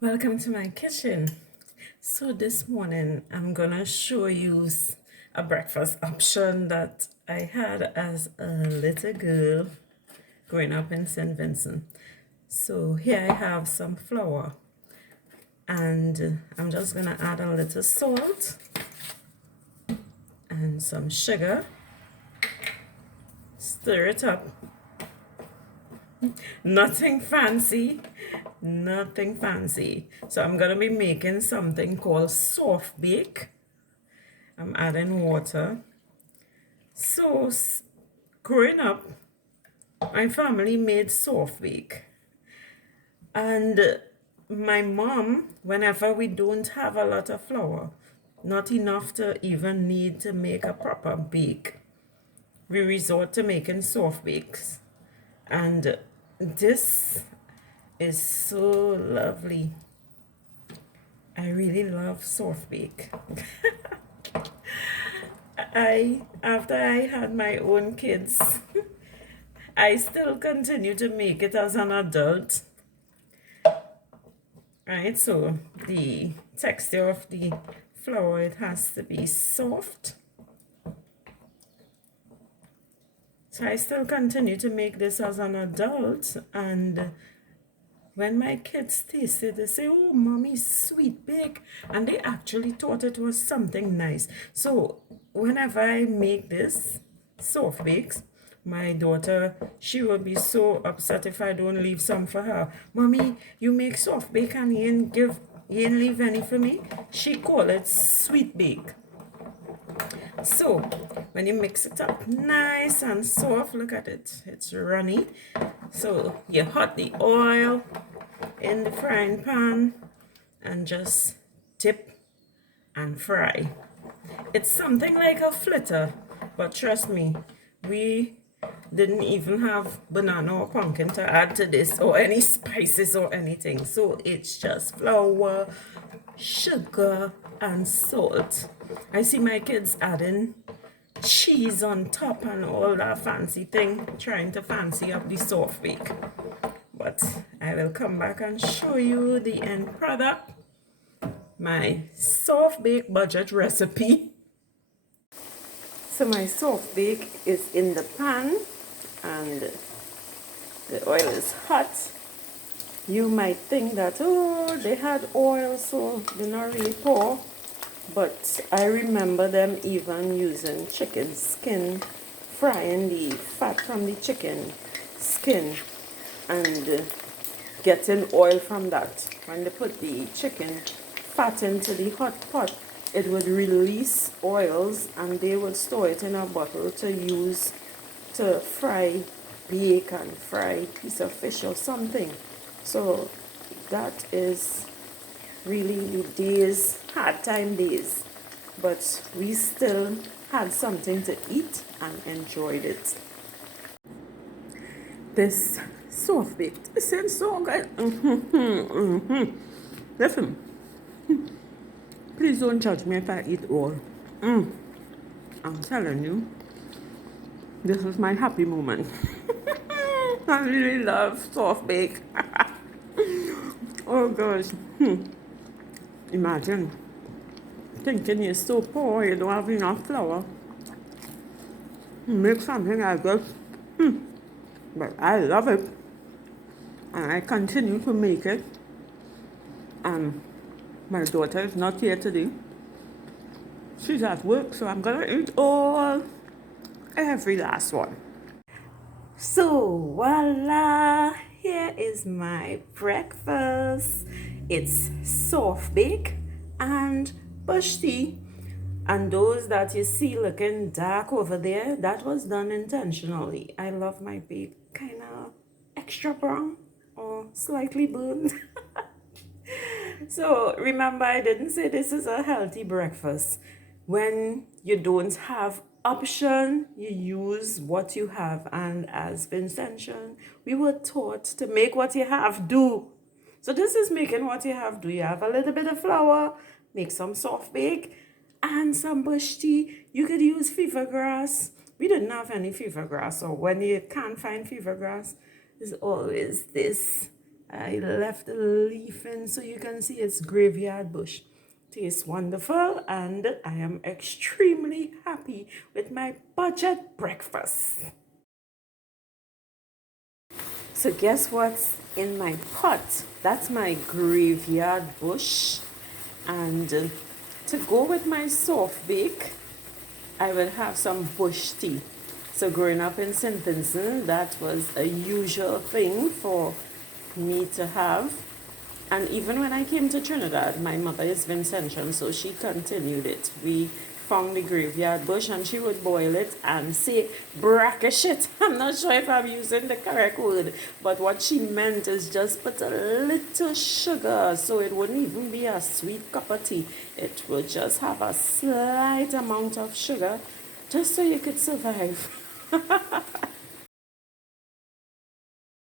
Welcome to my kitchen. So this morning I'm gonna show you a breakfast option that I had as a little girl growing up in St. Vincent. So here I have some flour and I'm just gonna add a little salt and some sugar. Stir it up. Nothing fancy, nothing fancy. So I'm gonna be making something called soft bake. I'm adding water. So growing up, my family made soft bake. And my mom, whenever we don't have a lot of flour, not enough to even need to make a proper bake, we resort to making soft bakes. And this is so lovely. I really love soft bake. After I had my own kids, I still continue to make it as an adult. Right, so the texture of the flour, it has to be soft. So I still continue to make this as an adult, and when my kids taste it, they say, "Oh, mommy, sweet bake," and they actually thought it was something nice. So whenever I make this soft bakes, my daughter, she will be so upset if I don't leave some for her. "Mommy, you make soft bake and you ain't leave any for me." She call it sweet bake. So when you mix it up nice and soft, look at it, it's runny. So you hot the oil in the frying pan and just dip and fry. It's something like a flitter, but trust me, we didn't even have banana or pumpkin to add to this or any spices or anything. So it's just flour, sugar, and salt. I see my kids adding cheese on top and all that fancy thing, trying to fancy up the soft bake. But I will come back and show you the end product, my soft bake budget recipe. So my soft bake is in the pan and the oil is hot. You might think that, oh, they had oil, so they're not really pour. But I remember them even using chicken skin, frying the fat from the chicken skin and getting oil from that. When they put the chicken fat into the hot pot, it would release oils and they would store it in a bottle to use to fry bacon, fry piece of fish or something. So that is really the days, hard time days. But we still had something to eat and enjoyed it. This soft baked isn't so good. Listen, please don't judge me if I eat all. I'm telling you, this is my happy moment. I really love soft bake. Oh gosh. Imagine thinking you're so poor, you don't have enough flour. Make something like this. But I love it. And I continue to make it. And my daughter is not here today. She's at work, so I'm gonna eat every last one. So voila, here is my breakfast. It's soft bake and bush tea. And those that you see looking dark over there, that was done intentionally. I love my bake kind of extra brown or slightly burned. So remember, I didn't say this is a healthy breakfast. When you don't have option, you use what you have. And as Vince mentioned, we were taught to make what you have do. So this is making what you have do. You have a little bit of flour, make some soft bake, and some bush tea. You could use fever grass. We didn't have any fever grass, so when you can't find fever grass, there's always this I left the leaf in so you can see it's graveyard bush. Tastes wonderful, and I am extremely happy with my budget breakfast. So guess what's in my pot? That's my graveyard bush. And to go with my soft bake, I will have some bush tea. So growing up in St. Vincent, that was a usual thing for me to have. And even when I came to Trinidad, my mother is Vincentian, so she continued it. We found the graveyard bush and she would boil it and say, brackish it. I'm not sure if I'm using the correct word, but what she meant is just put a little sugar so it wouldn't even be a sweet cup of tea. It would just have a slight amount of sugar just so you could survive.